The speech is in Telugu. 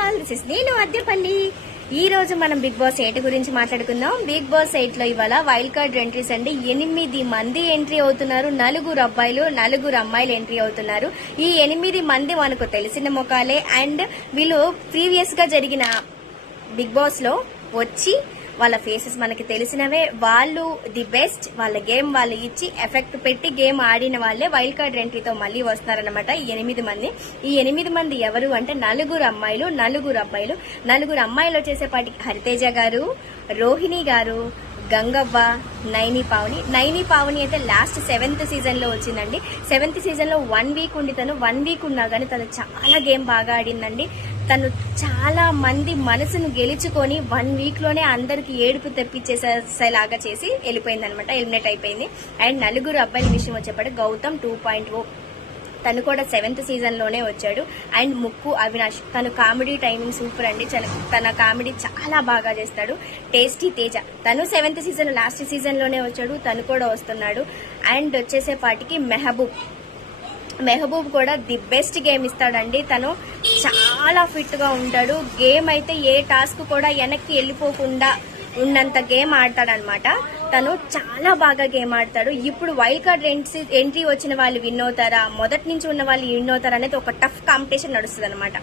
ఆల్, దిస్ ఇస్ నేను అద్దెపల్లి. ఈ రోజు మనం బిగ్ బాస్ 8 గురించి మాట్లాడుకుందాం. బిగ్ బాస్ 8 లో ఇవాళ వైల్డ్ కార్డ్ ఎంట్రీస్ అండి. 8 మంది ఎంట్రీ అవుతున్నారు. 4 అబ్బాయిలు 4 అమ్మాయిలు ఎంట్రీ అవుతున్నారు. ఈ 8 మంది మనకు తెలిసిన ముఖాలే. అండ్ వీళ్ళు ప్రీవియస్ గా జరిగిన బిగ్ బాస్ లో వచ్చి వాళ్ళ ఫేసెస్ మనకి తెలిసినవే. వాళ్ళు ది బెస్ట్, వాళ్ళ గేమ్ వాళ్ళు ఇచ్చి ఎఫెక్ట్ పెట్టి గేమ్ ఆడిన వాళ్ళే వైల్డ్ కార్డ్ ఎంట్రీతో మళ్ళీ వస్తున్నారనమాట. ఈ 8 మంది. ఈ 8 మంది ఎవరు అంటే 4 అమ్మాయిలు 4 అబ్బాయిలు. 4 అమ్మాయిలు వచ్చేసేపాటికి హరితేజ గారు, రోహిణి గారు, గంగవ్వ, నైని పావని అయితే లాస్ట్ 7th సీజన్ లో వచ్చిందండి. 7th సీజన్ లో 1 వీక్ ఉండి తను 1 వీక్ ఉన్నా గానీ తను చాలా గేమ్ బాగా ఆడిందండి. తను చాలా మంది మనసును గెలుచుకొని 1 వీక్ లోనే అందరికి ఏడుపు తెప్పించేసేలాగా చేసి వెళ్ళిపోయిందనమాట. ఎలిమినేట్ అయిపోయింది. అండ్ 4 అబ్బాయిల విషయం వచ్చేప్పటికి గౌతమ్ 2.0 తను కూడా 7th సీజన్ లోనే వచ్చాడు. అండ్ ముక్కు అవినాష్, తను కామెడీ టైమింగ్ సూపర్ అండి. తన కామెడీ చాలా బాగా చేస్తాడు. టేస్టీ తేజ, తను 7th సీజన్ లాస్ట్ సీజన్ లోనే వచ్చాడు. తను కూడా వస్తున్నాడు. అండ్ వచ్చేసేపాటికి మెహబూబ్ కూడా ది బెస్ట్ గేమ్ ఇస్తాడండి. తను చాలా ఫిట్ గా ఉంటాడు. గేమ్ అయితే ఏ టాస్క్ కూడా వెనక్కి వెళ్ళిపోకుండా ఉన్నంత గేమ్ ఆడతాడనమాట. తను చాలా బాగా గేమ్ ఆడతాడు. ఇప్పుడు వైల్డ్ కార్డ్ ఎంట్రీ వచ్చిన వాళ్ళు విన్ అవుతారా, మొదటి నుంచి ఉన్న వాళ్ళు విన్ అవుతారా అనేది ఒక టఫ్ కాంపిటీషన్ నడుస్తుంది అనమాట.